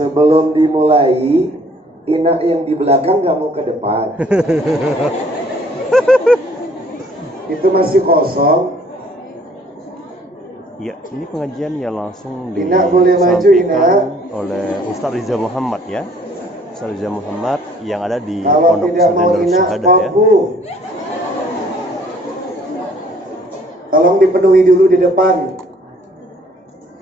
Sebelum dimulai, Ina yang di belakang gak mau ke depan. Itu masih kosong. Ya, ini pengajian yang langsung Ina boleh maju, Ina. oleh Ustaz Riza Muhammad ya. Ustaz Riza Muhammad yang ada di Kalau Pondok tidak mau Pesantren Ina, Syahadah ya. Tolong dipenuhi dulu di depan.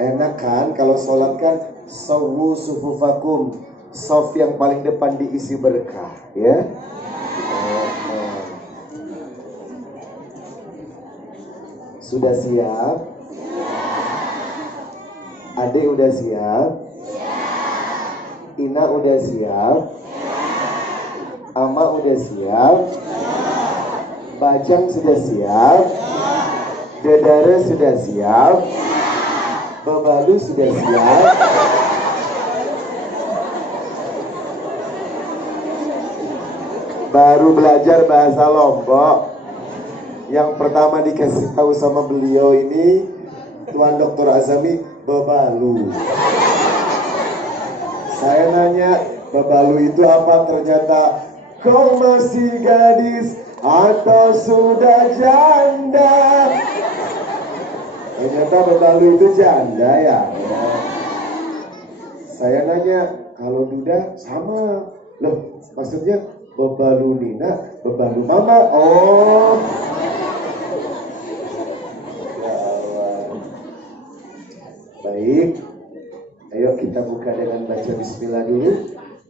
Enak kan kalau sholat kan sawu sufufakum, sof yang paling depan diisi berkah ya. Sudah siap? Adik udah siap? Ina udah siap? Ama udah siap? Bajang sudah siap? Dedare sudah siap? Bebalu sudah siap? Baru belajar bahasa Lombok. Yang pertama dikasih tahu sama beliau ini Tuan Dr. Azami, bebalu. Saya nanya, bebalu itu apa? Ternyata kau masih gadis atau sudah janda? Ternyata bebalu itu janda ya. Saya nanya, kalau duda sama. Loh, maksudnya bebalu Nina, bebalu mama. Oh. Baik, ayo kita buka dengan baca bismillah dulu.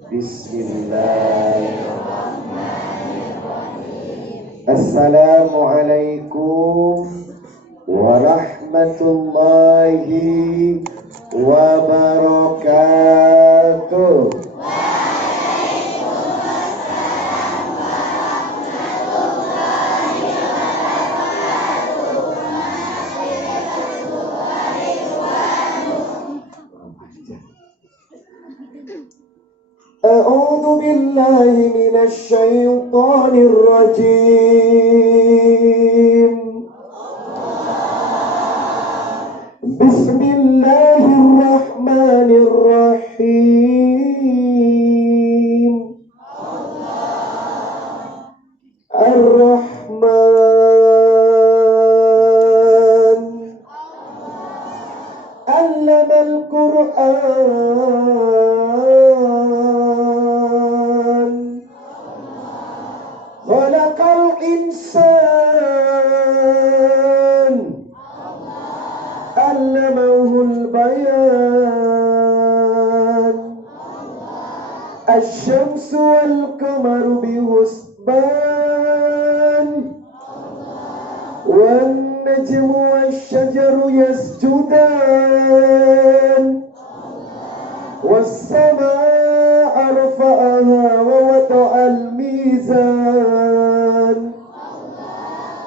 Bismillahirrahmanirrahim. Assalamualaikum warahmatullahi wabarakatuh. أعوذ بالله من الشيطان الرجيم. بسم الله الرحمن الرحيم. الرحمن علم القرآن خلق الإنسان علمه البيان الشمس والقمر بحسبان والنجم والشجر يسجدان والسماء رفعها ووضع الميزان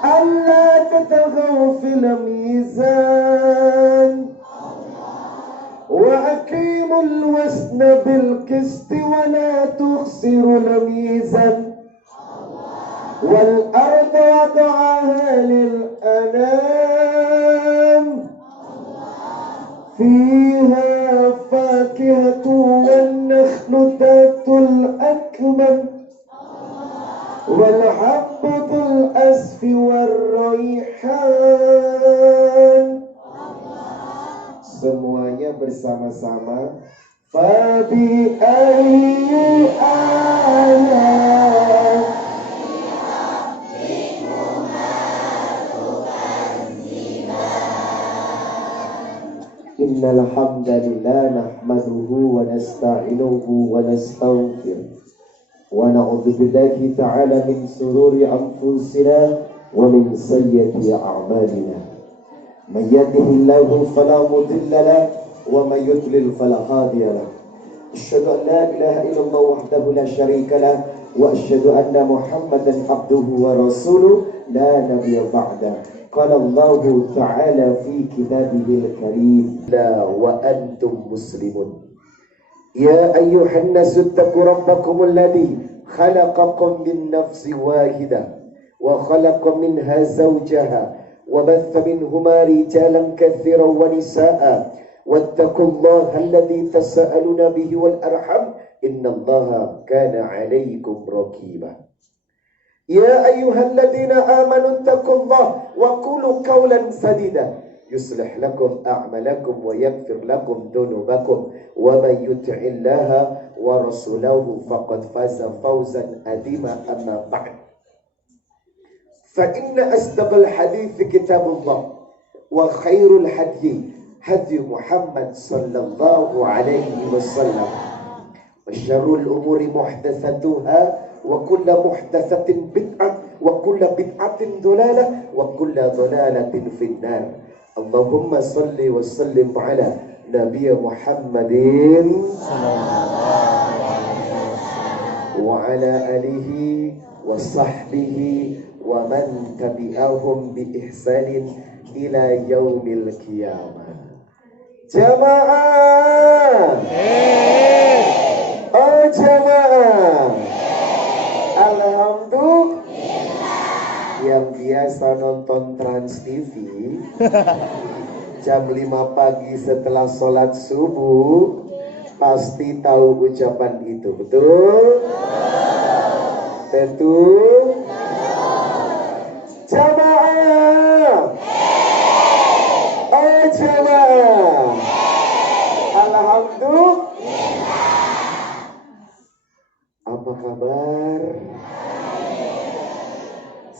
ألا تطغوا في الميزان وأقيموا الوزن بالقسط ولا تخسروا الميزان والأرض وضعها للأنام فيها فاكهة والنخل ذات الأكمام والحب ذو الأسف والريحان. Semuanya bersama-sama. Fabi ayyi ala Innal hamdalillah nahmaduhu wa nasta'inuhu wa nastaghfiruh wa na'udzu billahi ta'ala min sururi anfusina wa min sayyiati a'malina. Man yahdihillahu fala mudilla lahu wa man yudlil fala hadiya lahu. Asyhadu an la ilaha illallah wahdahu la syarika lahu wa asyhadu anna Muhammadan abduhu wa rasuluh la nabiyya ba'da. Qala Allah Ta'ala fi kitabihil karim la wa antum muslimun. Ya ayyuhan nasu ittaqu rabbakum alladhi khalaqakum min nafsin wahidah wa khalaqa minha zawjaha wa batha minhuma rijalan katsiran wa nisaa'a wattaqullaha alladzi tasaaluna bihi wal arham innallaha kana 'alaikum raqiba. Ya ayyuhalladzina amanu taqullaha wa qulu qawlan sadida yuslih lakum a'malakum wa yaghfir lakum dhunubakum wa may yuti'illaha wa rasulahu faqad faza fawzan 'azima. Amma ba'd, fa inna asdaqal hadits kitabullah wa khairul hadyi hadyi Muhammad sallallahu alaihi wasallam wa syarrul umuri muhdatsatuha wa kullu muhdatsatin bid'ah wa kullu bid'atin dhalalah wa kullu dhalalatin finnar. Allahumma salli wa sallim ala Nabi Muhammadin wa ala alihi wa sahbihi wa man tabi'ahum bi ihsanin ila yaumil qiyamah. Jamaah, oh jamaah, alhamdulillah. Yang biasa nonton Trans TV jam 5 pagi setelah sholat subuh pasti tahu ucapan itu, betul? Betul? Jamaah, oh jamaah, alhamdulillah. Apa kabar?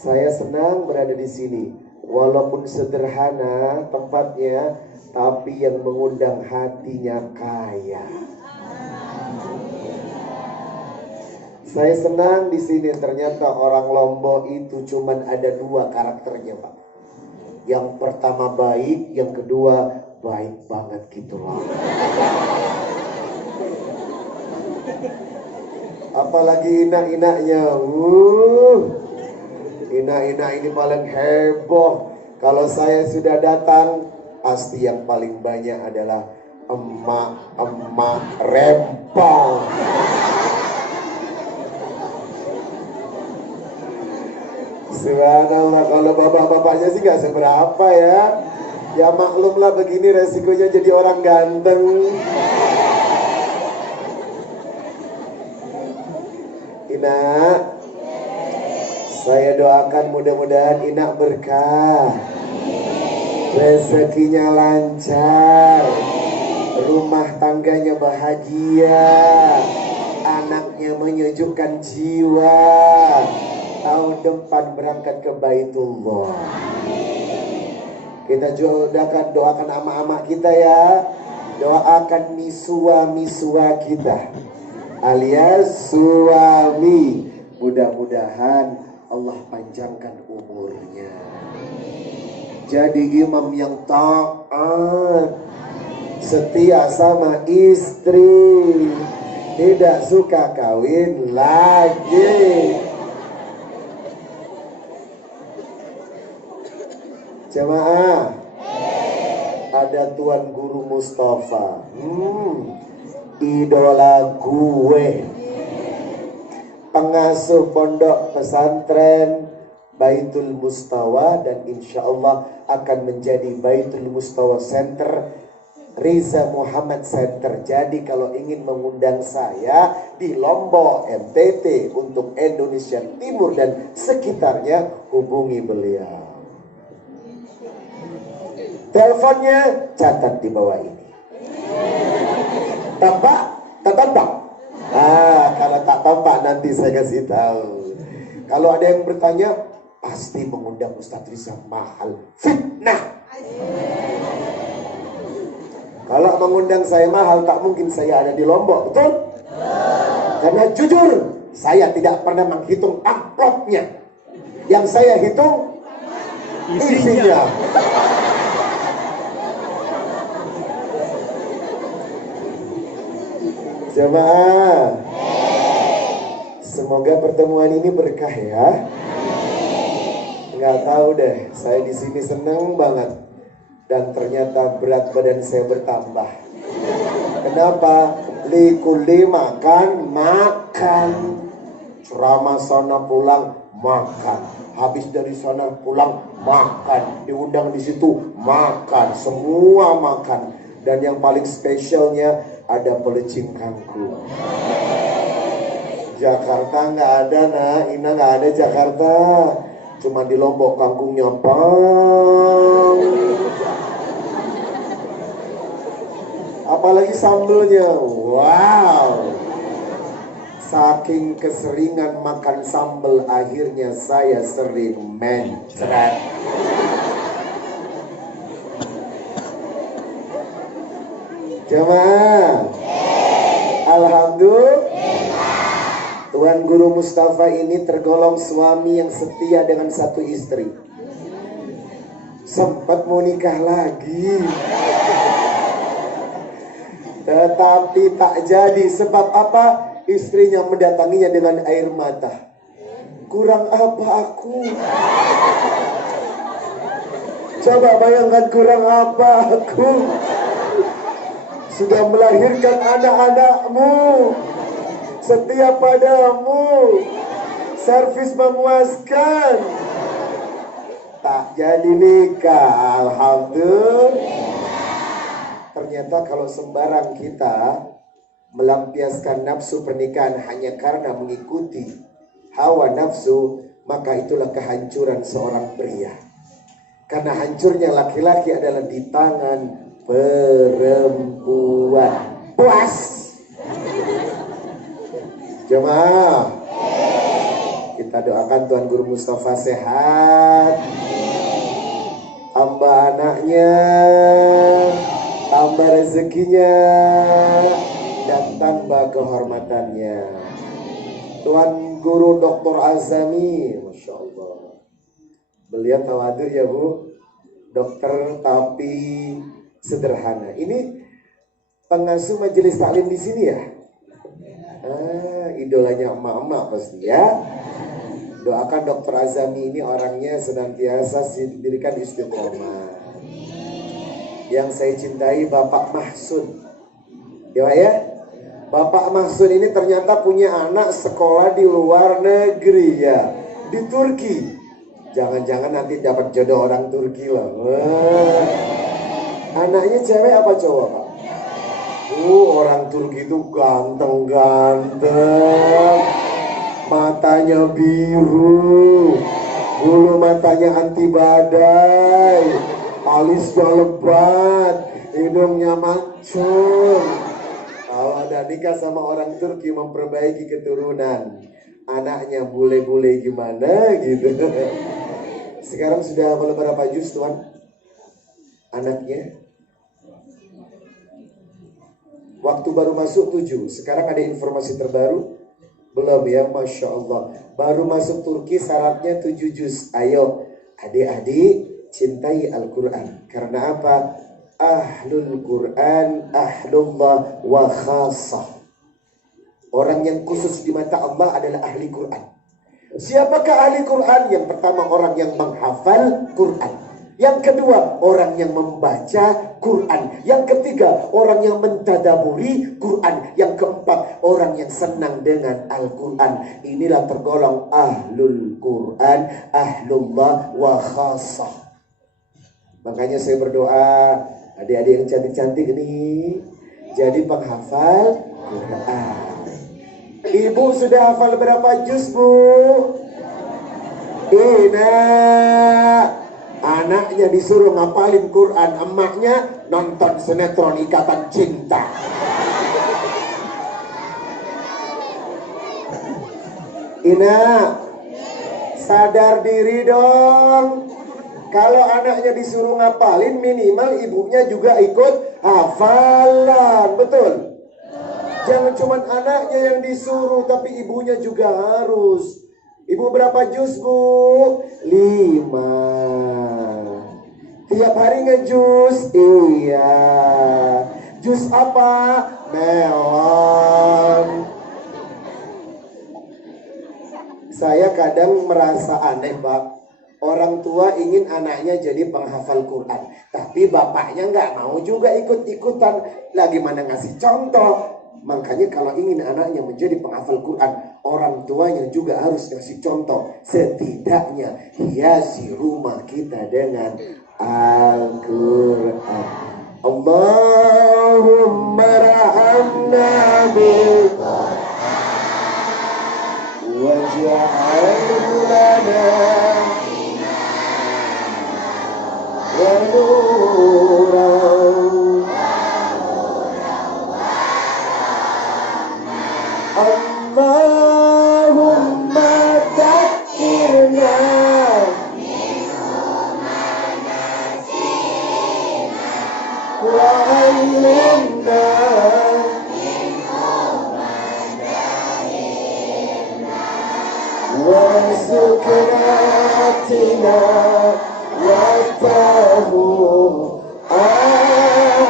Saya senang berada di sini, walaupun sederhana tempatnya, tapi yang mengundang hatinya kaya. Saya senang di sini, ternyata orang Lombok itu cuman ada 2 karakternya, Pak. Yang pertama baik, yang kedua baik banget gitu loh. Apalagi inak-inaknya, inak-inak ini paling heboh. Kalau saya sudah datang, pasti yang paling banyak adalah emak-emak rempong. Subhanallah, kalau bapak-bapaknya sih gak seberapa ya. Ya maklumlah, begini resikonya jadi orang ganteng. Inak, saya doakan mudah-mudahan Inak berkah, rezekinya lancar, rumah tangganya bahagia, anaknya menyejukkan jiwa, tahun depan berangkat ke Baitullah. Kita doakan ama-ama kita ya, doakan misua-misua kita alias suami, mudah-mudahan Allah panjangkan umurnya, jadi imam yang taat, setia sama istri, tidak suka kawin lagi. Jemaah, ada Tuan Guru Mustafa, idola gue, pengasuh pondok pesantren Baitul Mustawa, dan insya Allah akan menjadi Baitul Mustawa Center, Riza Muhammad Center. Jadi kalau ingin mengundang saya di Lombok, NTT, untuk Indonesia Timur dan sekitarnya, hubungi beliau. Teleponnya catat di bawah ini. Tampak? Kalau tak tampak nanti saya kasih tahu. Kalau ada yang bertanya, pasti mengundang Ustadz Riza mahal. Fitnah. Kalau mengundang saya mahal, tak mungkin saya ada di Lombok, betul? Karena jujur, saya tidak pernah menghitung amplopnya. Yang saya hitung isinya. Jemaah, semoga pertemuan ini berkah ya. Nggak tahu deh, saya di sini seneng banget, dan ternyata berat badan saya bertambah. Kenapa? Likulli makan, ceramah sana pulang makan, habis dari sana pulang makan, diundang di situ makan, semua makan. Dan yang paling spesialnya ada pelecing kangkung. Jakarta nggak ada, nah, Ina nggak ada Jakarta. Cuma di Lombok kangkungnya pang. Apalagi sambelnya, wow. Saking keseringan makan sambal, akhirnya saya sering mencret. Jemaah, alhamdulillah. Tuan Guru Mustafa ini tergolong suami yang setia dengan satu istri. Sempat mau nikah lagi, tetapi tak jadi. Sebab apa? Istrinya mendatanginya dengan air mata. Kurang apa aku? Coba bayangkan, kurang apa aku? Sudah melahirkan anak-anakmu, setia padamu, servis memuaskan, tak jadi nikah. Alhamdulillah. Ternyata kalau sembarang kita melampiaskan nafsu pernikahan hanya karena mengikuti hawa nafsu, maka itulah kehancuran seorang pria. Karena hancurnya laki-laki adalah di tangan perempuan. Puas. Jemaah, kita doakan Tuan Guru Mustafa sehat, tambah anaknya, tambah rezekinya, dan tambah kehormatannya. Tuan Guru Dr. Azami, Masya Allah, beliau tawadur ya Bu, dokter tapi sederhana. Ini pengasuh majelis taklim di sini ya? Idolanya emak-emak pasti ya. Doakan Dr. Azami ini orangnya senantiasa diberikan istiqomah. Yang saya cintai Bapak Mahsun, ya Pak ya. Bapak Mahsun ini ternyata punya anak sekolah di luar negeri ya, di Turki. Jangan-jangan nanti dapat jodoh orang Turki lah. Anaknya cewek apa cowok Pak? Orang Turki itu ganteng-ganteng, matanya biru, bulu matanya anti badai, alisnya lebat, hidungnya mancung. Kalau ada nikah sama orang Turki memperbaiki keturunan, anaknya bule-bule gimana gitu. Sekarang sudah berapa juz Tuan anaknya? Waktu baru masuk 7. Sekarang ada informasi terbaru? Belum ya, Masya Allah. Baru masuk Turki syaratnya 7 juz. Ayo adik-adik cintai Al-Quran. Karena apa? Ahlul Quran ahlullah wa khasah. Orang yang khusus di mata Allah adalah ahli Quran. Siapakah ahli Quran? Yang pertama orang yang menghafal Quran. Yang kedua, orang yang membaca Quran. Yang ketiga, orang yang mentadaburi Quran. Yang keempat, orang yang senang dengan Al-Quran. Inilah tergolong ahlul Quran, ahlullah wa khasah. Makanya saya berdoa, adik-adik yang cantik-cantik ini jadi penghafal Quran. Ibu sudah hafal berapa juz Bu? Anaknya disuruh ngapalin Quran, emaknya nonton sinetron Ikatan Cinta. Ina, sadar diri dong. Kalau anaknya disuruh ngapalin, minimal ibunya juga ikut hafalan, betul? Jangan cuma anaknya yang disuruh, tapi ibunya juga harus. Ibu berapa juz Bu? 5. Tiap hari ngejus? Iya. Jus apa? Melon. Saya kadang merasa aneh Pak. Orang tua ingin anaknya jadi penghafal Quran, tapi bapaknya nggak mau juga ikut-ikutan. Lagi mana ngasih contoh. Makanya kalau ingin anaknya menjadi penghafal Quran, orang tuanya juga harus ngasih contoh. Setidaknya hiasi rumah kita dengan Al-Quran. Allah وعلمنا وارزقنا تلاوته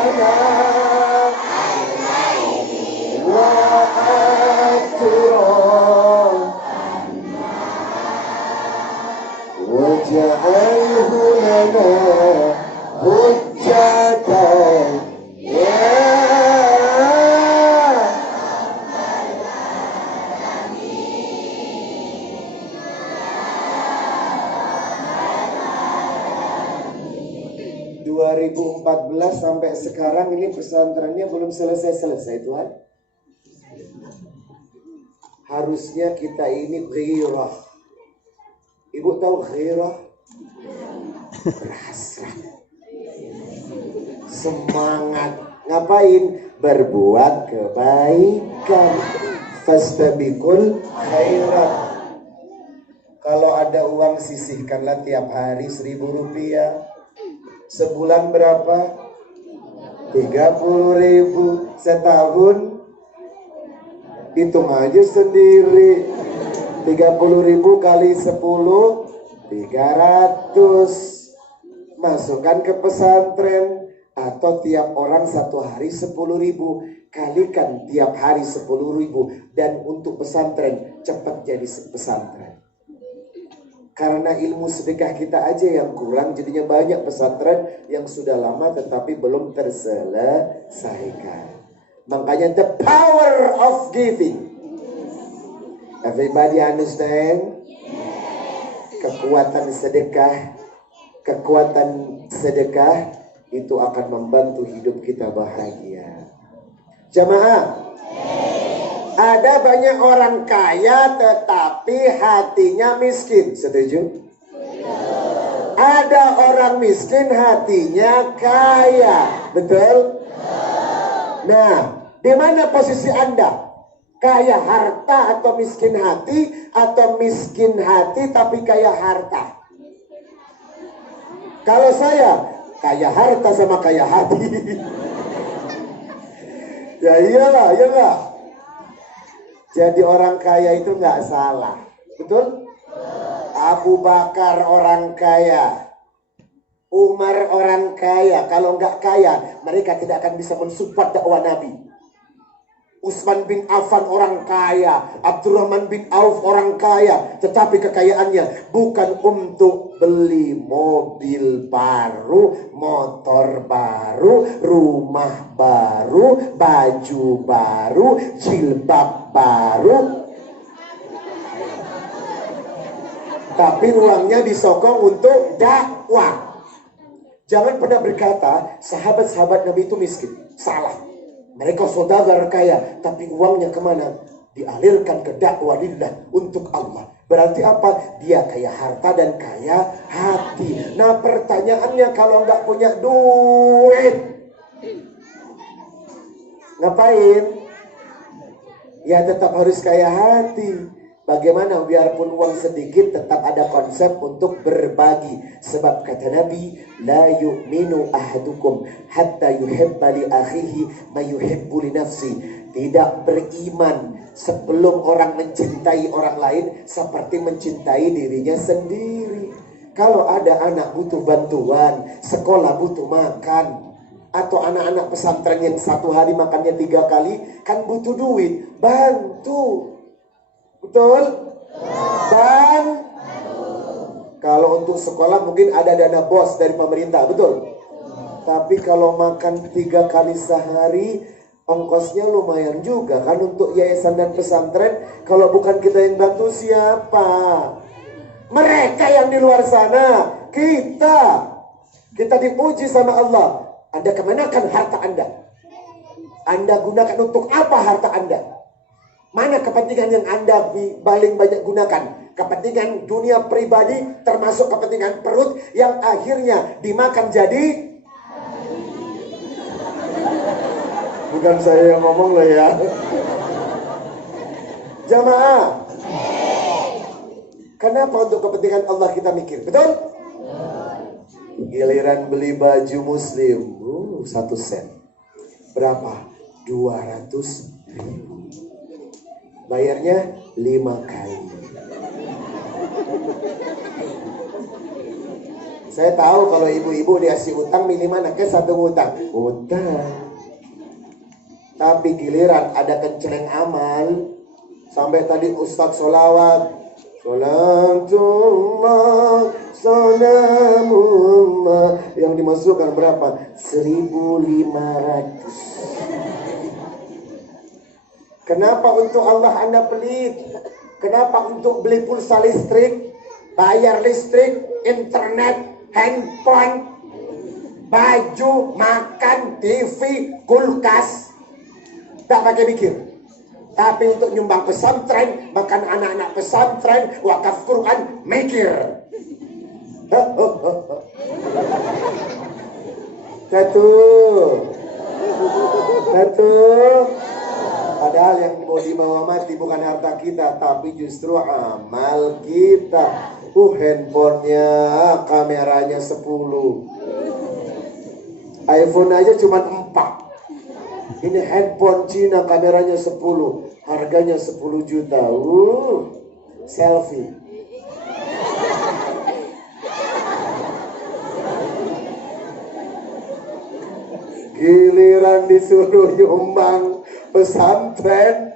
آناء وأطراف واجعله لنا حجة يا ...2014 sampai sekarang ini pesantrennya belum selesai-selesai Tuhan. Harusnya kita ini ghirah. Ibu tahu ghirah? Berhasrat, semangat. Ngapain? Berbuat kebaikan. Fastabiqul khairat. Kalau ada uang sisihkanlah tiap hari 1.000 rupiah. Sebulan berapa? 30.000. Setahun hitung aja sendiri. 30.000 kali 10, 300. Masukkan ke pesantren. Atau tiap orang satu hari 10.000. Kalikan tiap hari 10.000. Dan untuk pesantren cepat jadi pesantren. Karena ilmu sedekah kita aja yang kurang, jadinya banyak pesantren yang sudah lama tetapi belum terselesaikan. Makanya the power of giving. Everybody understand? Kekuatan sedekah. Kekuatan sedekah itu akan membantu hidup kita bahagia. Jamaah, ada banyak orang kaya tetapi hatinya miskin. Setuju? Ada orang miskin hatinya kaya. Betul? Nah, di mana posisi Anda? Kaya harta atau miskin hati? Atau miskin hati tapi kaya harta? Kalau saya kaya harta sama kaya hati. Ya iyalah, ya enggak? Jadi orang kaya itu nggak salah, betul? Abu Bakar orang kaya, Umar orang kaya. Kalau nggak kaya, mereka tidak akan bisa mensupport dakwah Nabi. Utsman bin Affan orang kaya, Abdurrahman bin Auf orang kaya, tetapi kekayaannya bukan untuk beli mobil baru, motor baru, rumah baru, baju baru, jilbab baru. Tapi uangnya disokong untuk dakwah. Jangan pernah berkata sahabat-sahabat Nabi itu miskin. Salah. Mereka saudagar kaya, tapi uangnya kemana? Dialirkan ke dakwah lillah, untuk Allah. Berarti apa? Dia kaya harta dan kaya hati. Nah pertanyaannya, kalau nggak punya duit, ngapain? Ya tetap harus kaya hati. Bagaimana biarpun uang sedikit tetap ada konsep untuk berbagi. Sebab kata Nabi, la yu'minu ahadukum hatta yuhibba li akhihi ma yuhibbu li nafsi. Tidak beriman sebelum orang mencintai orang lain seperti mencintai dirinya sendiri. Kalau ada anak butuh bantuan, sekolah butuh makan, atau anak-anak pesantren yang satu hari makannya 3 kali, kan butuh duit, bantu. Betul? Dan kalau untuk sekolah mungkin ada dana bos dari pemerintah, betul? Tapi kalau makan 3 kali sehari, ongkosnya lumayan juga kan untuk yayasan dan pesantren. Kalau bukan kita yang bantu, siapa? Mereka yang di luar sana. Kita dipuji sama Allah. Anda kemenakan harta Anda? Anda gunakan untuk apa harta Anda? Mana kepentingan yang Anda paling banyak gunakan? Kepentingan dunia pribadi, termasuk kepentingan perut yang akhirnya dimakan jadi... Bukan saya yang ngomong loh ya. Jamaah, kenapa untuk kepentingan Allah kita mikir? Betul? Giliran beli baju muslim, 1 sen. Berapa? 200.000. Bayarnya 5 kali. Saya tahu kalau ibu-ibu dikasih utang minimal anaknya 1 utang. Tapi giliran ada kenceleng amal, sampai tadi Ustadz sholawat, sholatullah, salamullah, yang dimasukkan berapa? 1.500. Kenapa untuk Allah Anda pelit? Kenapa untuk beli pulsa listrik, bayar listrik, internet, handphone, baju, makan, TV, kulkas, tak pakai mikir? Tapi untuk nyumbang pesantren, makan anak-anak pesantren, wakaf Quran, mikir. Satu. Padahal yang mau dibawa mati bukan harta kita, tapi justru amal kita. Handphonenya, kameranya 10. iPhone aja cuma 4. Ini handphone Cina, kameranya 10. Harganya 10 juta. Selfie. Giliran disuruh nyumbang pesantren,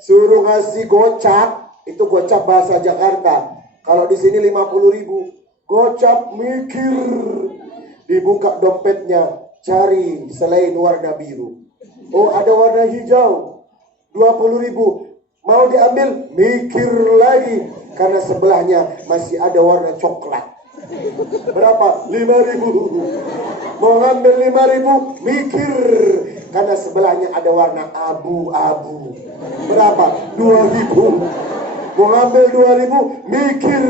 suruh ngasih gocap. Itu gocap bahasa Jakarta. Kalau di sini 50.000. Gocap, mikir. Dibuka dompetnya, cari selain warna biru. Oh, ada warna hijau, 20.000. Mau diambil, mikir lagi. Karena sebelahnya masih ada warna coklat. Berapa? 5.000. Mau ngambil 5.000, mikir. Karena sebelahnya ada warna abu-abu. Berapa? 2.000. Mau ngambil 2.000, mikir.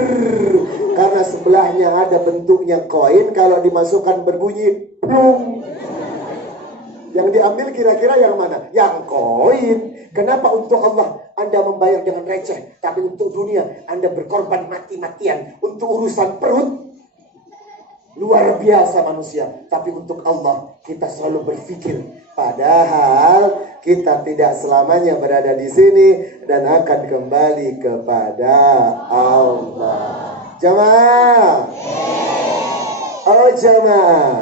Karena sebelahnya ada bentuknya koin, kalau dimasukkan berbunyi plung. Yang diambil kira-kira yang mana? Yang koin. Kenapa untuk Allah Anda membayar dengan receh, tapi untuk dunia Anda berkorban mati-matian untuk urusan perut? Luar biasa manusia. Tapi untuk Allah kita selalu berpikir. Padahal kita tidak selamanya berada di sini dan akan kembali kepada Allah. Jamaah. Oh jamaah.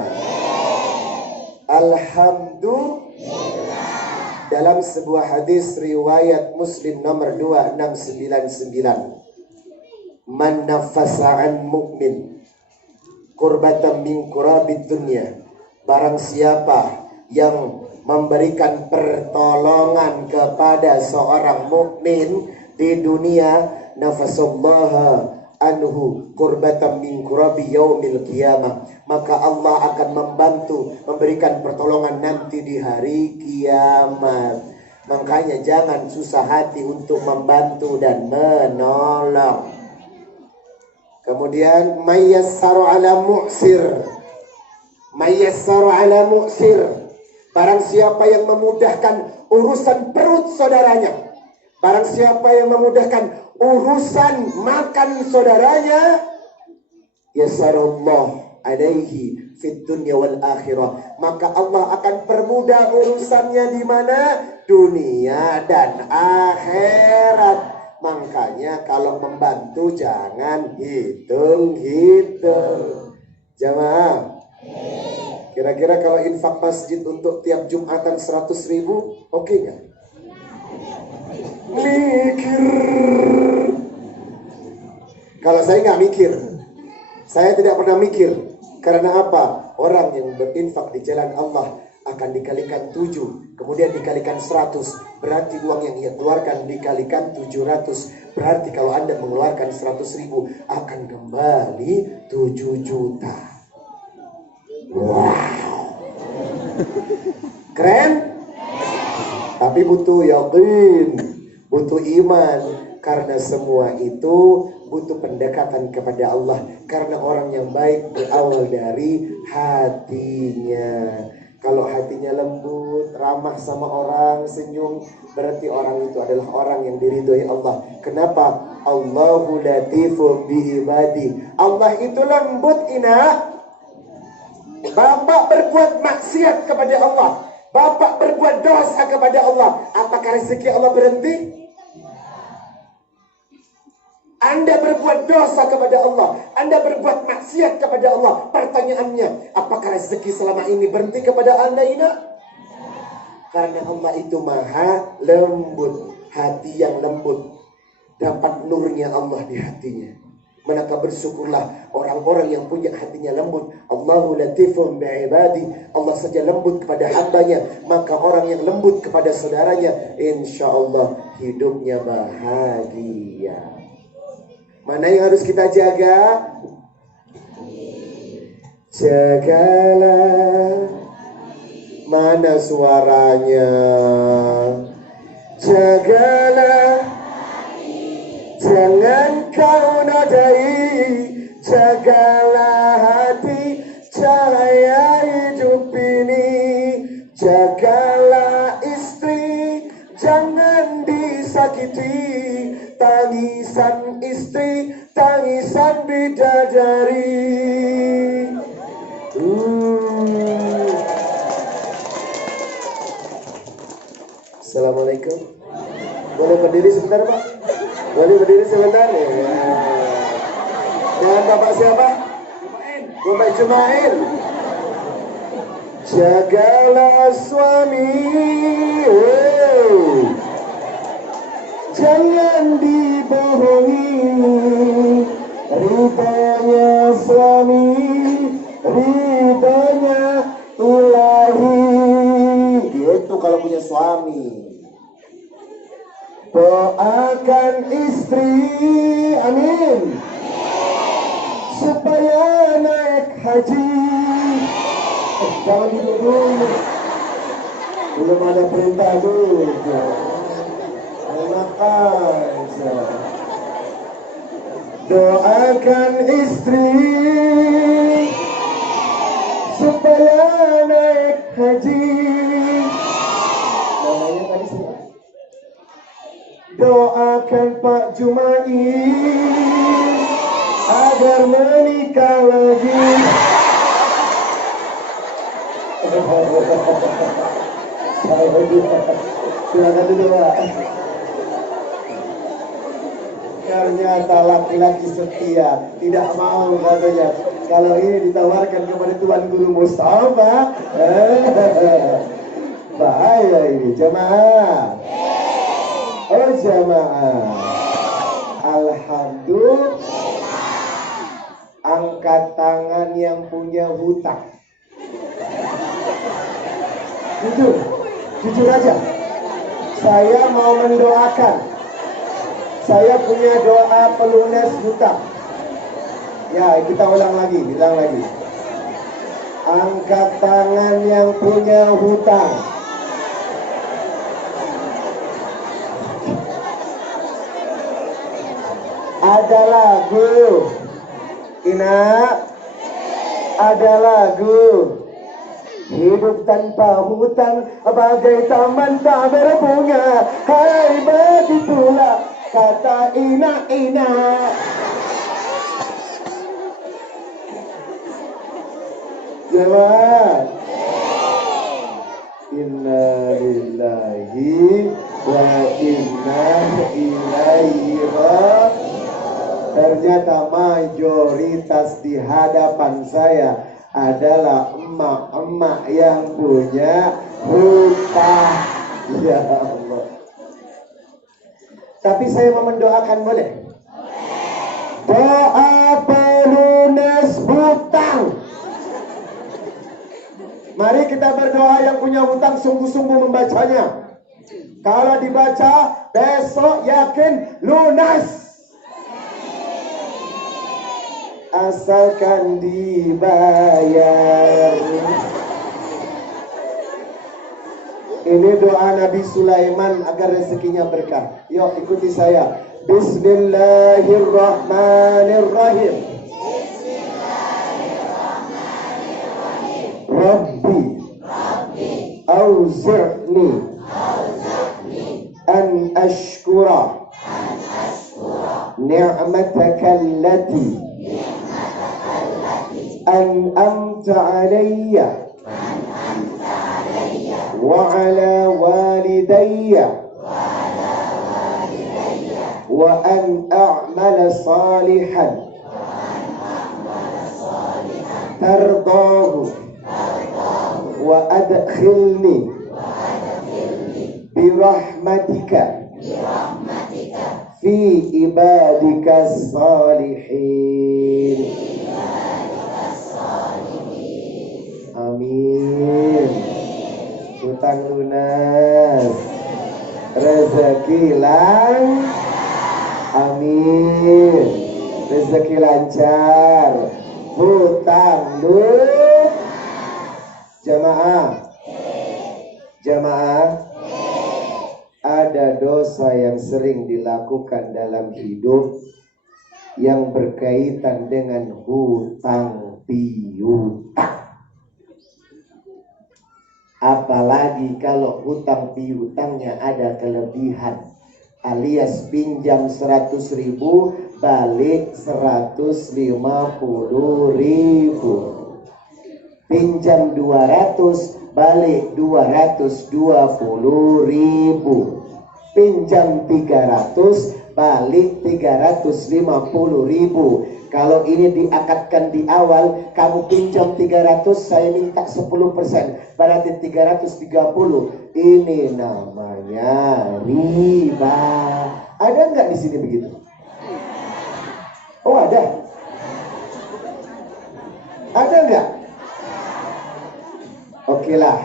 Alhamdulillah. Dalam sebuah hadis riwayat Muslim nomor 2699. Man nafasa an mu'min kurbatan min kurabid dunya. Barang siapa yang memberikan pertolongan kepada seorang mukmin di dunia, nafasallaha anhu kurbatan min kurabi yaumil qiyamah, maka Allah akan membantu memberikan pertolongan nanti di hari kiamat. Makanya jangan susah hati untuk membantu dan menolong. Kemudian mayyassaru ala mu'sir. Mayyassaru ala mu'sir. Barang siapa yang memudahkan urusan perut saudaranya, barang siapa yang memudahkan urusan makan saudaranya, yassarallahu alaihi fid dunya wal akhirah, maka Allah akan permudah urusannya di mana? Dunia dan akhirat. Makanya kalau membantu jangan hitung-hitung. Jamaah, kira-kira kalau infak masjid untuk tiap Jumatan 100.000, oke nggak? Mikir. Kalau saya nggak mikir, saya tidak pernah mikir. Karena apa? Orang yang berinfak di jalan Allah akan dikalikan 7, kemudian dikalikan 100. Berarti uang yang ia keluarkan dikalikan 700. Berarti kalau Anda mengeluarkan 100.000 akan kembali 7 juta. Wow, keren. Tapi butuh yakin, butuh iman. Karena semua itu butuh pendekatan kepada Allah. Karena orang yang baik berawal dari hatinya. Kalau hatinya lembut, ramah sama orang, senyum, berarti orang itu adalah orang yang diridhoi Allah. Kenapa? Allahu latifun bi ibadi. Allah itu lembut, Ina. Bapak berbuat maksiat kepada Allah, bapak berbuat dosa kepada Allah, apakah rezeki Allah berhenti? Anda berbuat dosa kepada Allah, Anda berbuat maksiat kepada Allah. Pertanyaannya, apakah rezeki selama ini berhenti kepada Anda ini? Karena Allah itu maha lembut. Hati yang lembut dapat nurnya Allah di hatinya. Maka bersyukurlah orang-orang yang punya hatinya lembut. Allahu latifun bi'ibadi. Allah saja lembut kepada hambanya, maka orang yang lembut kepada saudaranya, insya Allah hidupnya bahagia. Mana yang harus kita jaga? Jagalah. Mana suaranya? Jagalah. Jangan kau nodai, jagalah hati, cahaya hidup ini. Jagalah istri, jangan disakiti. Tangisan istri, tangisan bidadari. Assalamualaikum. Boleh berdiri sebentar, Pak? Boleh berdiri sebentar ya. Dan Bapak siapa? Bapak Jumail. Jagalah suami, jangan dibohongi. Ridhonya suami, ridhonya ilahi. Itu kalau punya suami. Doakan istri, amin, supaya naik haji. Jangan dulu, belum ada perintah dulu. Enak aja. Doakan istri supaya naik haji. Namanya tadi siapa? Doakan Pak Jumail agar menikah lagi. Silakan dulu, Pak. Ternyata laki-laki setia tidak mau katanya. Kalau ini ditawarkan kepada Tuan Guru Mustafa, bahaya ini jemaah. Oh jamaah, alhamdulillah. Angkat tangan yang punya hutang. Jujur aja. Saya mau mendoakan. Saya punya doa pelunas hutang. Ya, kita ulang lagi, bilang lagi. Angkat tangan yang punya hutang. Ada lagu, Ina, ada lagu. Hidup tanpa hutang bagai taman tak berbunga. Hai, begitulah kata Ina. Jawab. Inna lillahi wa inna ilaihi raji'un. Ternyata mayoritas di hadapan saya adalah emak-emak yang punya hutang. Ya Allah. Tapi saya mau mendoakan, boleh? Doa pelunas hutang. Mari kita berdoa yang punya hutang sungguh-sungguh membacanya. Kalau dibaca besok yakin lunas. Asalkan dibayar. Ini doa Nabi Sulaiman agar rezekinya berkah. Yuk ikuti saya. Bismillahirrahmanirrahim. Rabbi auzi'ni an ashkura ni'mataka allati أنعمت علي وعلى والدي وأن أعمل صالحا ترضاه وأدخلني برحمتك في عبادك الصالحين. Amin. Hutang lunas, rezeki amin, rezeki lancar, hutang lunas. Jamaah, ada dosa yang sering dilakukan dalam hidup yang berkaitan dengan hutang piutang. Apalagi kalau hutang piutangnya ada kelebihan, alias pinjam 100.000 balik 150.000, pinjam 200 balik 220.000, pinjam 300 balik 350.000. Kalau ini diakadkan di awal, kamu pinjam 300, saya minta 10%, berarti 330. Ini namanya riba. Ada nggak di sini begitu? Oh ada. Ada nggak? Oke lah.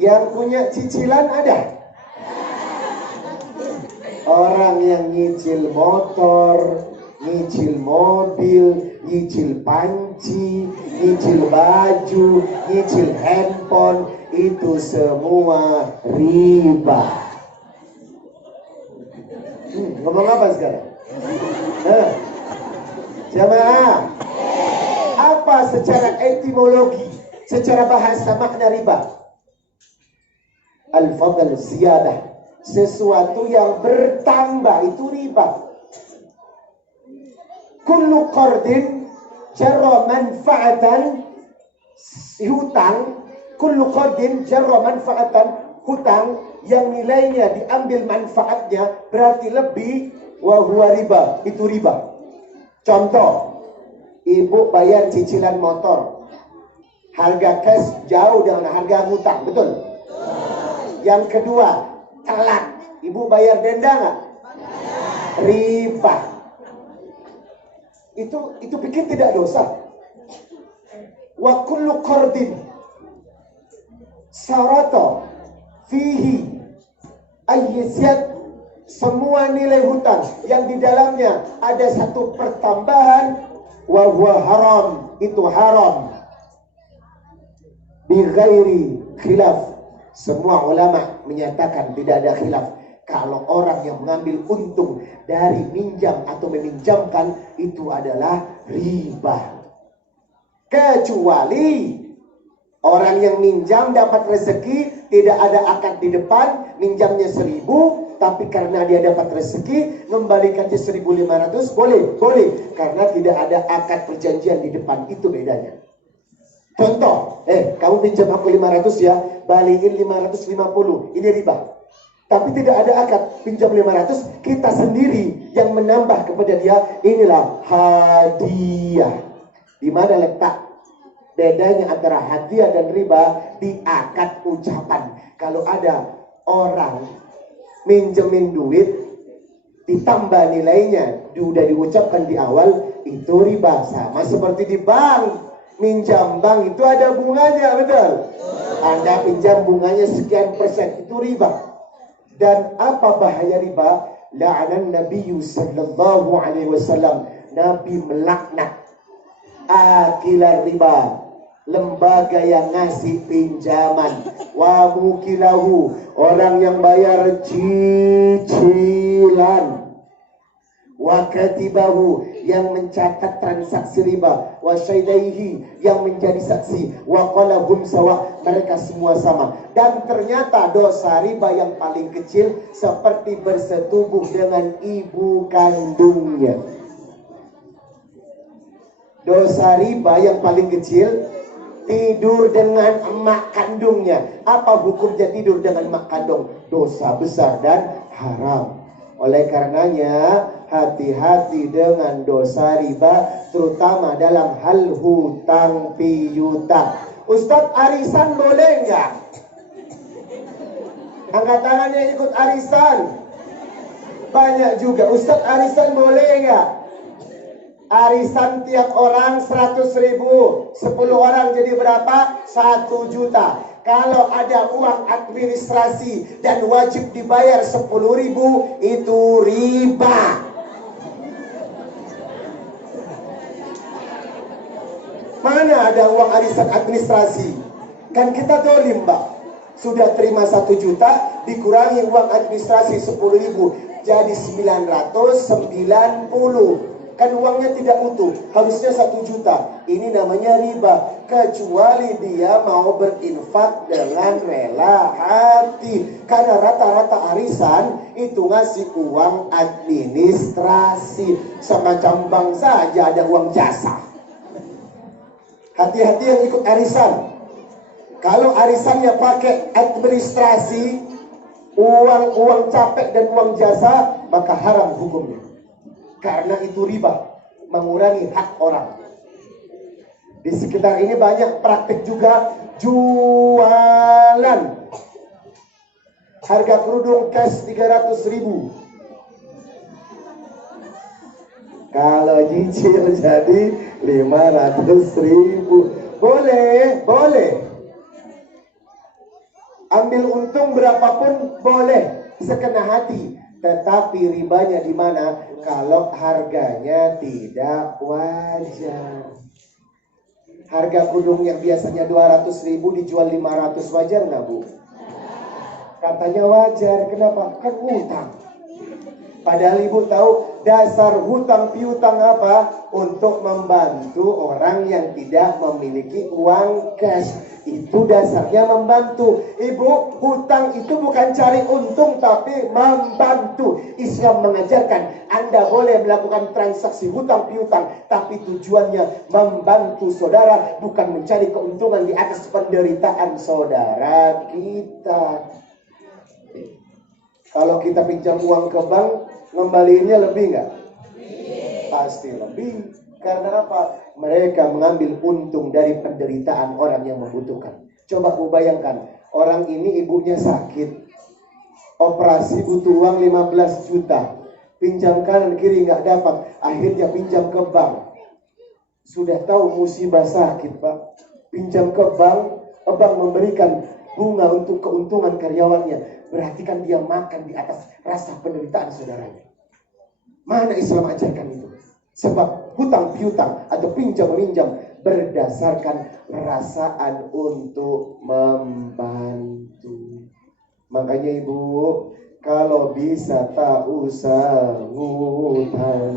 Yang punya cicilan ada? Orang yang nyicil motor, nyicil mobil, nyicil panci, nyicil baju, nyicil handphone, itu semua riba. Ngomong apa sekarang? Jamaah, apa secara etimologi, secara bahasa makna riba? Al-fadl ziyadah, sesuatu yang bertambah, itu riba. Kullu qardin jarra manfaatan, hutang. Kullu qardin jarra manfaatan, hutang yang nilainya diambil manfaatnya berarti lebih, wa huwa riba, itu riba. Contoh, ibu bayar cicilan motor, harga cash jauh dengan harga hutang, betul? Yang kedua, telat, ibu bayar denda nggak? Riba. Itu bikin tidak dosa. Wa kullu qardin sarata fihi ayyizyat, semua nilai hutang yang di dalamnya ada satu pertambahan, wa huwa haram, itu haram. Bi ghairi khilaf, semua ulama menyatakan tidak ada khilaf. Kalau orang yang mengambil untung dari minjam atau meminjamkan, itu adalah riba. Kecuali orang yang minjam dapat rezeki, tidak ada akad di depan, minjamnya 1.000, tapi karena dia dapat rezeki, ngembalikannya 1.500, boleh. Karena tidak ada akad perjanjian di depan, itu bedanya. Contoh, kamu pinjam aku 500 ya, balikin 550, ini riba. Tapi tidak ada akad, pinjam 500, kita sendiri yang menambah kepada dia, inilah hadiah. Di mana letak bedanya antara hadiah dan riba? Di akad ucapan. Kalau ada orang minjemin duit, ditambah nilainya, sudah diucapkan di awal, itu riba. Sama seperti di bank, minjam bank itu ada bunganya, betul? Anda pinjam bunganya sekian persen, itu riba. Dan apa bahaya riba? La'anan Nabi sallallahu alaihi wasallam, Nabi melaknat akilar riba, lembaga yang ngasih pinjaman, wa mukilahu, orang yang bayar cicilan, wa katibahu, yang mencatat transaksi riba, wa syaidaihi, yang menjadi saksi, wa qalahum sawa, mereka semua sama. Dan ternyata dosa riba yang paling kecil seperti bersetubuh dengan ibu kandungnya. Dosa riba yang paling kecil, tidur dengan emak kandungnya. Apa hukumnya tidur dengan emak kandung? Dosa besar dan haram. Oleh karenanya, hati-hati dengan dosa riba, terutama dalam hal hutang piutang. Ustadz, arisan boleh nggak? Angkat tangannya ikut arisan. Banyak juga. Ustadz, arisan boleh nggak? Arisan tiap orang 100.000, 10 orang jadi berapa? 1 juta. Kalau ada uang administrasi dan wajib dibayar 10.000, itu riba. Mana ada uang arisan administrasi? Kan kita dolim, Mbak. Sudah terima 1 juta, dikurangi uang administrasi 10.000, jadi 990. Kan uangnya tidak utuh, harusnya 1 juta. Ini namanya riba. Kecuali dia mau berinfak dengan rela hati. Karena rata-rata arisan itu ngasih uang administrasi. Semacam bank saja ada uang jasa. Hati-hati yang ikut arisan. Kalau arisannya pakai administrasi, uang capek dan uang jasa, maka haram hukumnya. Karena itu riba, mengurangi hak orang. Di sekitar ini banyak praktik juga jualan. Harga kerudung cash 300.000. Kalau cicil jadi 500.000. Boleh. Ambil untung berapapun boleh, sekena hati. Tetapi ribanya di mana? Kalau harganya tidak wajar. Harga kerudung yang biasanya 200.000 dijual 500, wajar nggak, Bu? Katanya wajar. Kenapa? Kan hutang. Padahal Ibu tahu dasar hutang piutang apa? Untuk membantu orang yang tidak memiliki uang cash. Itu dasarnya membantu. Ibu, hutang itu bukan cari untung tapi membantu. Islam mengajarkan Anda boleh melakukan transaksi hutang piutang, tapi tujuannya membantu saudara, bukan mencari keuntungan di atas penderitaan saudara kita. Kalau kita pinjam uang ke bank, ngembaliinnya lebih nggak? Pasti lebih. Karena apa? Mereka mengambil untung dari penderitaan orang yang membutuhkan. Coba Bu bayangkan, orang ini ibunya sakit, operasi butuh uang 15 juta, pinjam kanan kiri nggak dapat, akhirnya pinjam ke bank. Sudah tahu musibah sakit, Pak, pinjam ke bank memberikan bunga untuk keuntungan karyawannya. Berarti kan dia makan di atas rasa penderitaan saudaranya. Mana Islam ajarkan itu? Sebab hutang piutang atau pinjam meminjam berdasarkan perasaan untuk membantu. Makanya Ibu, kalau bisa tak usah ngutang.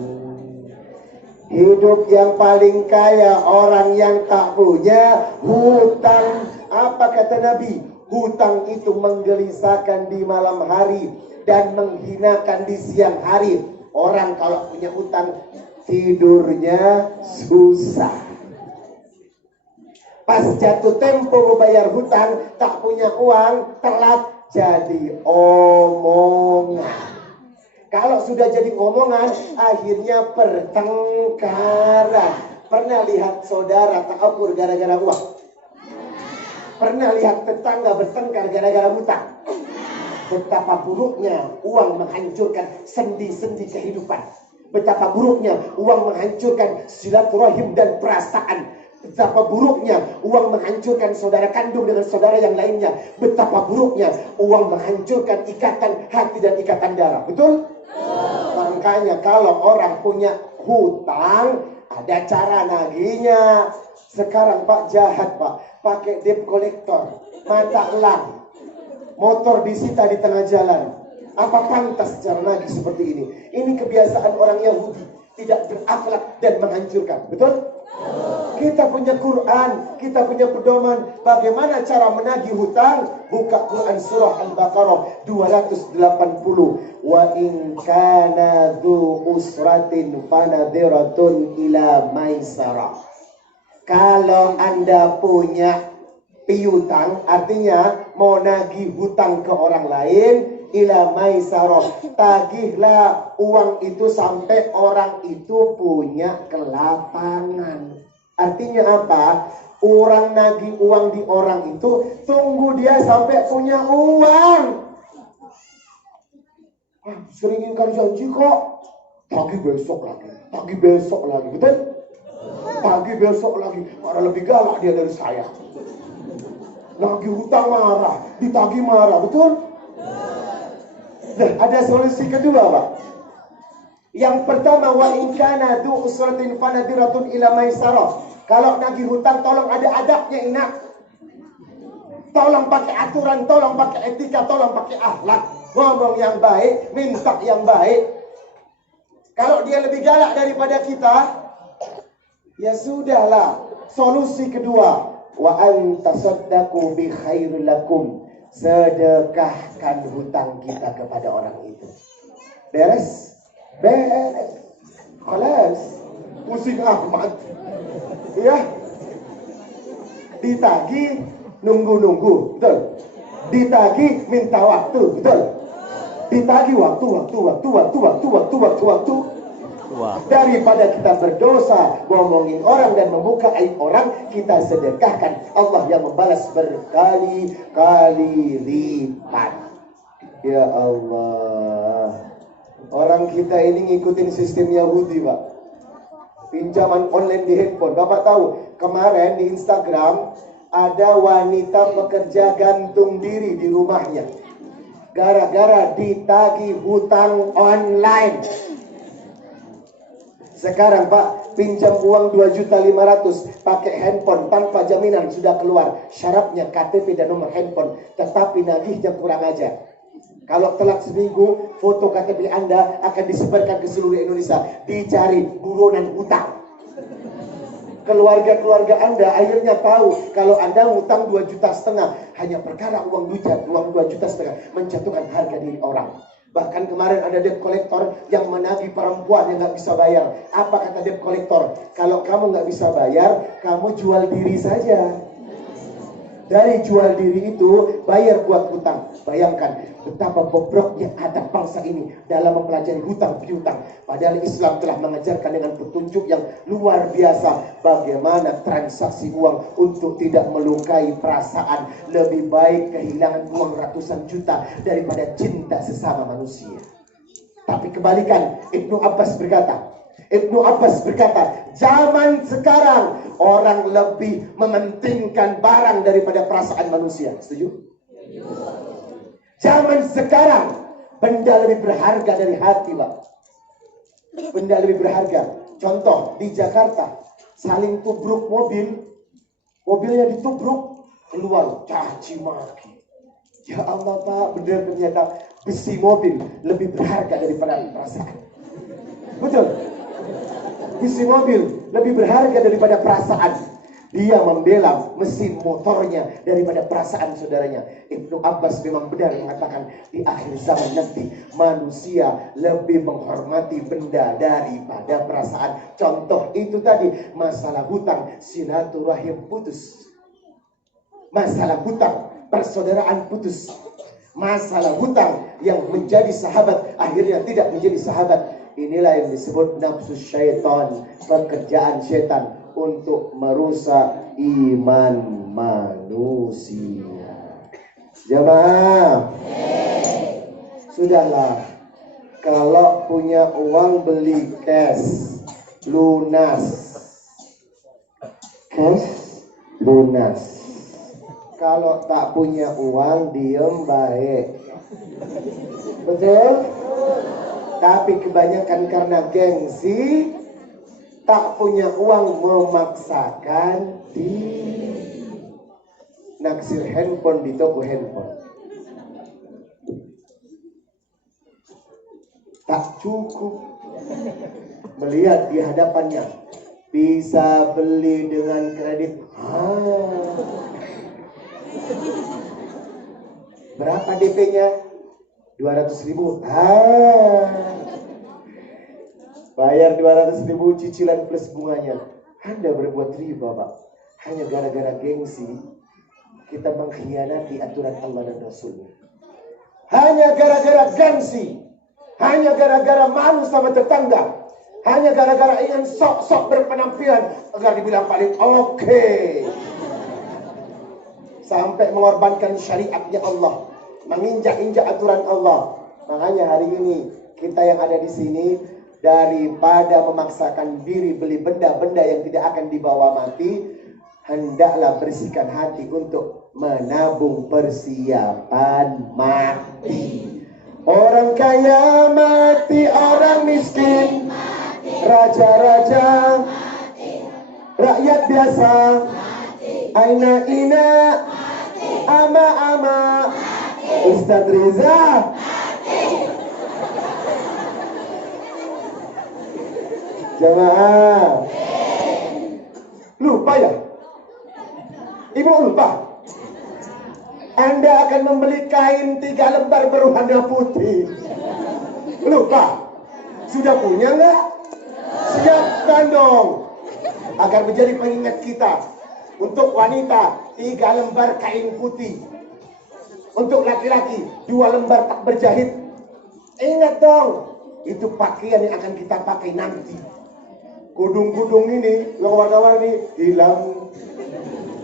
Hidup yang paling kaya orang yang tak punya hutang. Apa kata Nabi? Hutang itu menggelisahkan di malam hari dan menghinakan di siang hari. Orang kalau punya hutang tidurnya susah. Pas jatuh tempo bayar hutang, tak punya uang, telat, jadi omongan. Kalau sudah jadi omongan, akhirnya pertengkaran. Pernah lihat saudara takabur gara-gara uang? Pernah lihat tetangga bertengkar gara-gara hutang? Betapa buruknya uang menghancurkan sendi-sendi kehidupan. Betapa buruknya uang menghancurkan silaturahim dan perasaan. Betapa buruknya uang menghancurkan saudara kandung dengan saudara yang lainnya. Betapa buruknya uang menghancurkan ikatan hati dan ikatan darah. Betul? Makanya kalau orang punya hutang, ada cara nagihnya. Sekarang Pak jahat, Pak, pakai debt collector, mata elang, motor disita di tengah jalan. Apa pantas cara nagih seperti ini? Ini kebiasaan orang Yahudi, tidak berakhlak dan menghancurkan. Betul? Kita punya Quran, kita punya pedoman bagaimana cara menagih hutang. Buka Quran surah Al-Baqarah 280. Wa in kana dzu usratin fanadhiratun ila maisarah. Kalau Anda punya piutang, artinya mau nagih hutang ke orang lain, ila maisarah, tagihlah uang itu sampai orang itu punya kelapangan. Artinya apa? Orang nagih uang di orang itu, tunggu dia sampai punya uang. Sering ingkar janji kok, tagih besok lagi, betul? Tagih besok lagi, malah lebih galak dia dari saya. Nagih hutang marah, ditagih marah, betul? Nah, ada solusi kedua, Pak. Yang pertama, wa in kana dzu usratin fanadhiratun ila maisarah. Kalau nagih hutang, tolong ada adabnya, Inak. Tolong pakai aturan, tolong pakai etika, tolong pakai akhlak. Ngomong yang baik, minta yang baik. Kalau dia lebih galak daripada kita, ya sudahlah. Solusi kedua, wa an tasaddaqu bi khairil lakum. Sedekahkan hutang kita kepada orang itu. Beres? Beres. Khalas. Pusing amat. Ya. Ditagih nunggu-nunggu, betul? Ditagih minta waktu, betul? Ditagih waktu. Wah. Daripada kita berdosa, ngomongin orang dan membuka aib orang, kita sedekahkan. Allah yang membalas berkali-kali lipat. Ya Allah. Orang kita ini ngikutin sistem Yahudi, Pak. Pinjaman online di handphone. Bapak tahu, kemarin di Instagram ada wanita pekerja gantung diri di rumahnya. Gara-gara ditagih hutang online. Sekarang Pak, pinjam uang 2.500.000 pakai handphone tanpa jaminan sudah keluar. Syaratnya KTP dan nomor handphone, tetapi nagihnya kurang aja. Kalau telat seminggu, foto KTP Anda akan disebarkan ke seluruh Indonesia. Dicari buronan hutang. Keluarga-keluarga Anda akhirnya tahu kalau Anda hutang 2,5 juta, hanya perkara uang 2,5 juta menjatuhkan harga diri orang. Bahkan kemarin ada debt collector yang menagih perempuan yang nggak bisa bayar. Apa kata debt collector? Kalau kamu nggak bisa bayar, kamu jual diri saja. Dari jual diri itu bayar buat hutang. Bayangkan betapa bobroknya adab bangsa ini dalam mempelajari hutang piutang. Padahal Islam telah mengajarkan dengan petunjuk yang luar biasa bagaimana transaksi uang untuk tidak melukai perasaan. Lebih baik kehilangan uang ratusan juta daripada cinta sesama manusia. Tapi kebalikan, Ibnu Abbas berkata, zaman sekarang orang lebih mementingkan barang daripada perasaan manusia. Setuju? Zaman sekarang benda lebih berharga dari hati, Pak. Benda lebih berharga. Contoh, di Jakarta saling tubruk mobilnya ditubruk, keluar caci maki. Ya Allah, Pak, benar ternyata besi mobil lebih berharga daripada perasaan. Betul? Besi mobil lebih berharga daripada perasaan. Dia membela mesin motornya daripada perasaan saudaranya. Ibnu Abbas memang benar mengatakan di akhir zaman nanti manusia lebih menghormati benda daripada perasaan. Contoh itu tadi, masalah hutang, silaturahim putus. Masalah hutang, persaudaraan putus. Masalah hutang yang menjadi sahabat akhirnya tidak menjadi sahabat. Inilah yang disebut nafsu syaitan, pekerjaan setan untuk merusak iman manusia. Jamaah, sudahlah. Kalau punya uang beli cash, lunas. Cash, lunas. Kalau tak punya uang, diem baik. Betul? Tapi kebanyakan karena gengsi, tak punya uang memaksakan diri. Naksir handphone di toko handphone. Tak cukup melihat di hadapannya Bisa beli dengan kredit. Berapa DP-nya? 200.000. Bayar 200.000 cicilan plus bunganya. Anda berbuat riba, Pak. Hanya gara-gara gengsi, kita mengkhianati aturan Allah dan Rasulnya. Hanya gara-gara gengsi, hanya gara-gara malu sama tetangga, hanya gara-gara ingin sok-sok berpenampilan agar dibilang paling oke. Sampai mengorbankan syariatnya Allah, menginjak-injak aturan Allah. Makanya hari ini kita yang ada di sini, daripada memaksakan diri beli benda-benda yang tidak akan dibawa mati, hendaklah bersihkan hati untuk menabung persiapan mati. Orang kaya mati, orang miskin mati, raja-raja mati, rakyat biasa mati, aina-ina mati, ama-ama mati, Ustadz Riza mati. Jemaah, lupa ya? Ibu lupa? Anda akan membeli kain 3 lembar berwarna putih. Lupa? Sudah punya nggak? Siapkan dong. Agar menjadi pengingat kita. Untuk wanita 3 lembar kain putih. Untuk laki-laki 2 lembar tak berjahit. Ingat dong, itu pakaian yang akan kita pakai nanti. Kudung-kudung ini yang warna-warni hilang,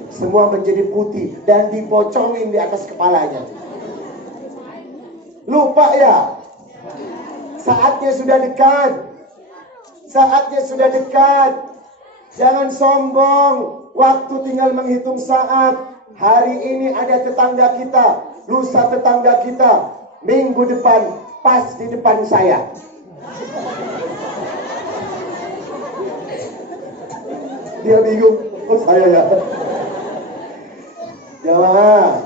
semua menjadi putih dan dipocongin di atas kepalanya. Lupa ya? Saatnya sudah dekat. Saatnya sudah dekat. Jangan sombong. Waktu tinggal menghitung saat. Hari ini ada tetangga kita, lusa tetangga kita, minggu depan pas di depan saya. Dia bingung, oh saya ya. Jamaah,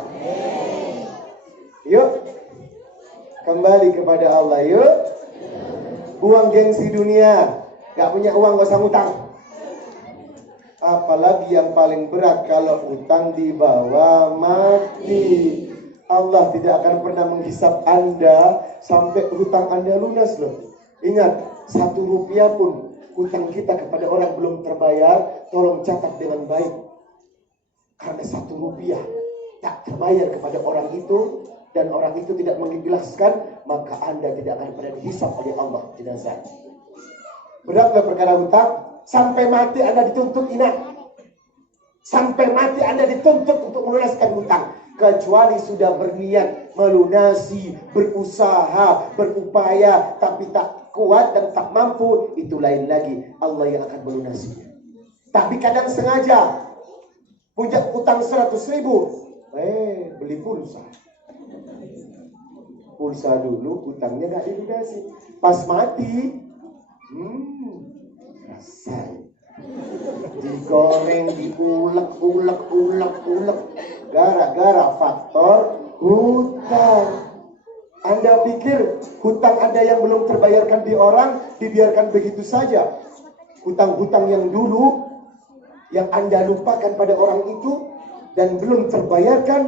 yuk kembali kepada Allah, yuk. Buang gengsi dunia. Gak punya uang gak usah ngutang. Apalagi yang paling berat kalau utang dibawa mati. Allah tidak akan pernah menghisap Anda sampai hutang Anda lunas loh. Ingat, 1 rupiah pun hutang kita kepada orang belum terbayar, tolong catat dengan baik. Karena 1 rupiah tak terbayar kepada orang itu, dan orang itu tidak mengikhlaskan, maka Anda tidak akan pernah dihisap oleh Allah jenazah. Beratlah perkara hutang. Sampai mati Anda dituntut ingat. Sampai mati Anda dituntut untuk melunaskan hutang. Kecuali sudah berniat melunasi, berusaha, berupaya, tapi tak kuat dan tak mampu, itu lain lagi. Allah yang akan melunasinya. Tapi kadang sengaja punya utang 100.000, beli pulsa. Pulsa dulu, utangnya gak dilunasi. Pas mati, rasai. Digoreng, diulek. Gara-gara faktor hutang. Anda pikir hutang Anda yang belum terbayarkan di orang dibiarkan begitu saja? Hutang-hutang yang dulu yang Anda lupakan pada orang itu dan belum terbayarkan,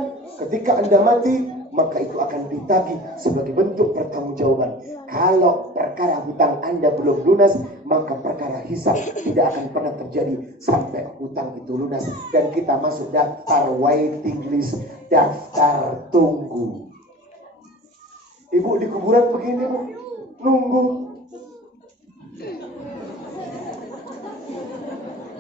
ketika Anda mati, maka itu akan ditagih sebagai bentuk pertanggungjawaban. Kalau perkara hutang Anda belum lunas, maka perkara hisab tidak akan pernah terjadi sampai hutang itu lunas dan kita masuk daftar waiting list, daftar tunggu. Ibu di kuburan begini, Bu, nunggu.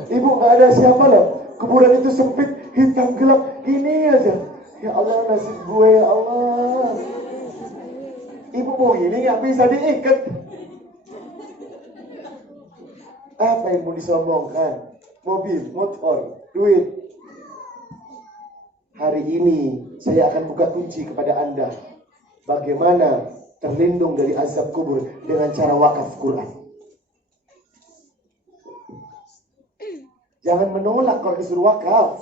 Ibu gak ada siapa loh. Kuburan itu sempit, hitam gelap, gini aja. Ya Allah, nasib gue, ya Allah. Ibu mau gini gak bisa diikat. Apa yang mau disombongkan? Mobil, motor, duit. Hari ini saya akan buka kunci kepada Anda. Bagaimana terlindung dari azab kubur dengan cara wakaf Quran. Jangan menolak kalau disuruh wakaf.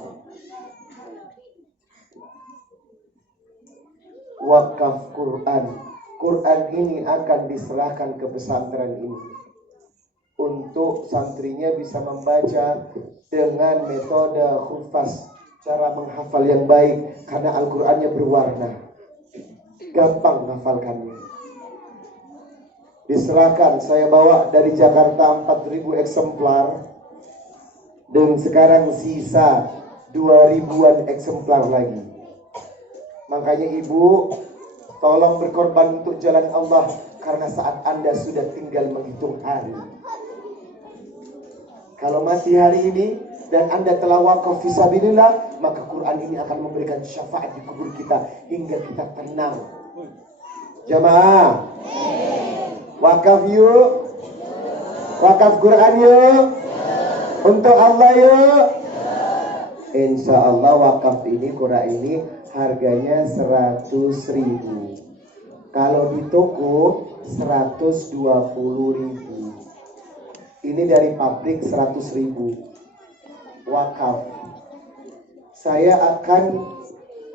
Wakaf Quran. Quran ini akan diserahkan ke pesantren ini untuk santrinya bisa membaca dengan metode hufaz, cara menghafal yang baik, karena Al-Qur'annya berwarna, gampang menghafalkannya. Diserahkan, saya bawa dari Jakarta 4.000 eksemplar, dan sekarang sisa 2.000-an eksemplar lagi. Makanya ibu, tolong berkorban untuk jalan Allah, karena saat Anda sudah tinggal menghitung hari. Kalau mati hari ini dan Anda telah wakaf fisabilillah, maka Quran ini akan memberikan syafaat di kubur kita hingga kita tenang. Jamaah, wakaf yuk, wakaf Quran yuk, untuk Allah yuk. Insya Allah wakaf ini, Quran ini harganya 100.000. Kalau di toko 120.000. Ini dari pabrik 100.000 wakaf. Saya akan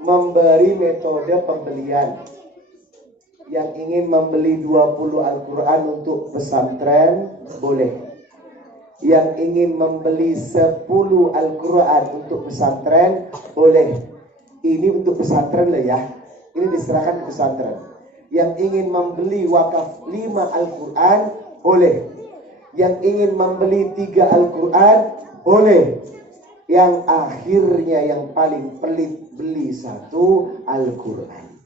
memberi metode pembelian. Yang ingin membeli 20 Al-Quran untuk pesantren boleh. Yang ingin membeli 10 Al-Quran untuk pesantren boleh. Ini untuk pesantren lah ya. Ini diserahkan ke pesantren. Yang ingin membeli wakaf 5 Al-Quran boleh. Yang ingin membeli 3 Al-Quran boleh. Yang akhirnya yang paling pelit beli 1 Al-Quran.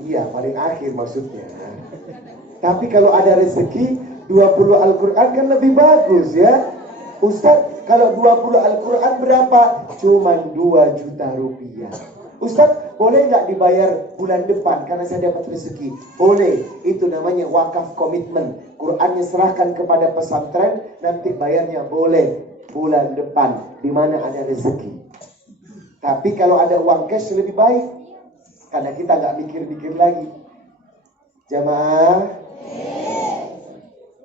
Iya, paling akhir maksudnya. Tapi kalau ada rezeki 20 Al-Quran kan lebih bagus ya. Ustadz, kalau 20 Al-Quran berapa? Cuman 2 juta rupiah. Ustadz, boleh nggak dibayar bulan depan karena saya dapat rezeki? Boleh, itu namanya wakaf komitmen. Qurannya serahkan kepada pesantren, nanti bayarnya boleh bulan depan, di mana ada rezeki. Tapi kalau ada uang cash lebih baik, karena kita nggak mikir-mikir lagi. Jamaah,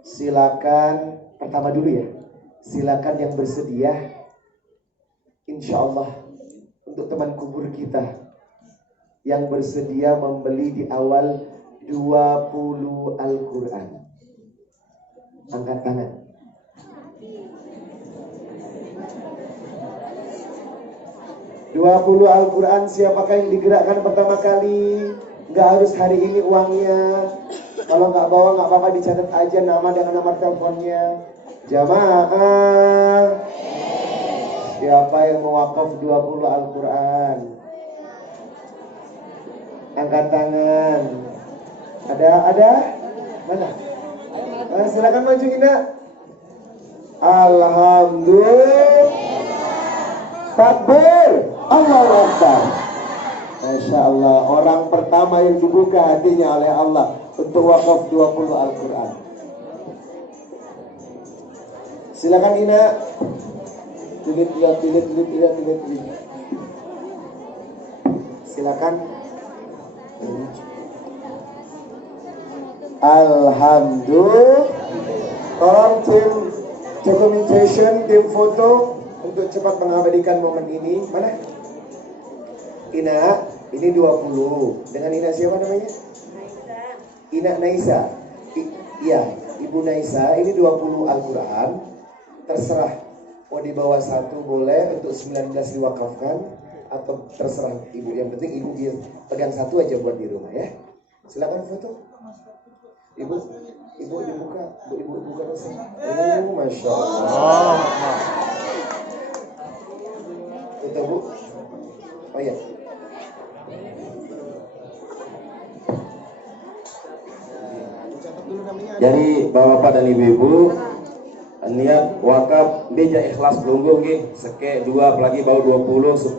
silakan pertama dulu ya. Silakan yang bersedia, insya Allah untuk teman kubur kita yang bersedia membeli di awal 20 Al-Quran, angkat tangan. $20 Al-Quran, siapakah yang digerakkan pertama kali? Nggak harus hari ini uangnya. Kalau nggak bawa nggak apa-apa, dicatat aja nama dengan nomor teleponnya. Jamaah, siapa yang mewakaf 20 Al-Quran? Angkat tangan. Ada? Mana? Silakan maju Ina. Alhamdulillah. Takbir. Allahu Akbar. Masya Allah, orang pertama yang dibuka hatinya oleh Allah untuk wakaf 20 Al-Quran. Silakan Ina. Tilit. Silakan. Alhamdulillah. Tolong tim documentation, tim foto untuk cepat mengabadikan momen ini. Mana? Ina, ini 20. Dengan Ina siapa namanya? Naisa. Ina Naisa. Iya, Ibu Naisa, ini 20 Al-Quran. Terserah, mau dibawa 1 boleh, untuk 19 diwakafkan, atau terserah Ibu. Yang penting Ibu pegang 1 aja buat di rumah ya. Silakan foto. Ibu dibuka. Ibu buka dosa. Oh, Masya Allah. Itu Bu. Oh ya. Jadi Bapak dan Ibu-ibu niat wakaf beja ikhlas pelungguh nggih seke 2 apalagi bau 20 10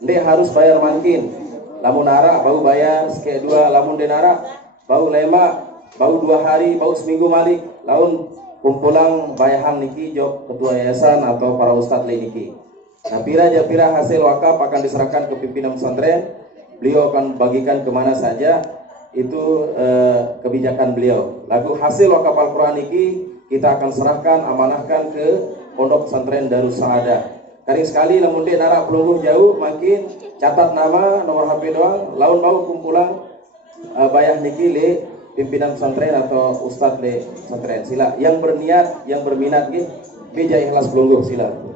ndek harus bayar makin lamun nara bau bayar seke 2 lamun denara bau 5 bau 2 hari bau seminggu malik laun kumpulang bayahan niki jok ketua yayasan atau para ustadz lain niki. Nah pira hasil wakaf akan diserahkan ke pimpinan pesantren, beliau akan bagikan kemana saja, itu kebijakan beliau. Lalu hasil wakaf Al-Quran niki kita akan serahkan, amanahkan ke Pondok Pesantren Darus Saadah. Kering sekali lamun dek narak pelungguh jauh makin catat nama, nomor HP doang, laun bau kumpulang bayah niki le pimpinan pesantren atau ustadz di pesantren. Sila yang berniat, yang berminat gitu, meja ikhlas pelungguh sila.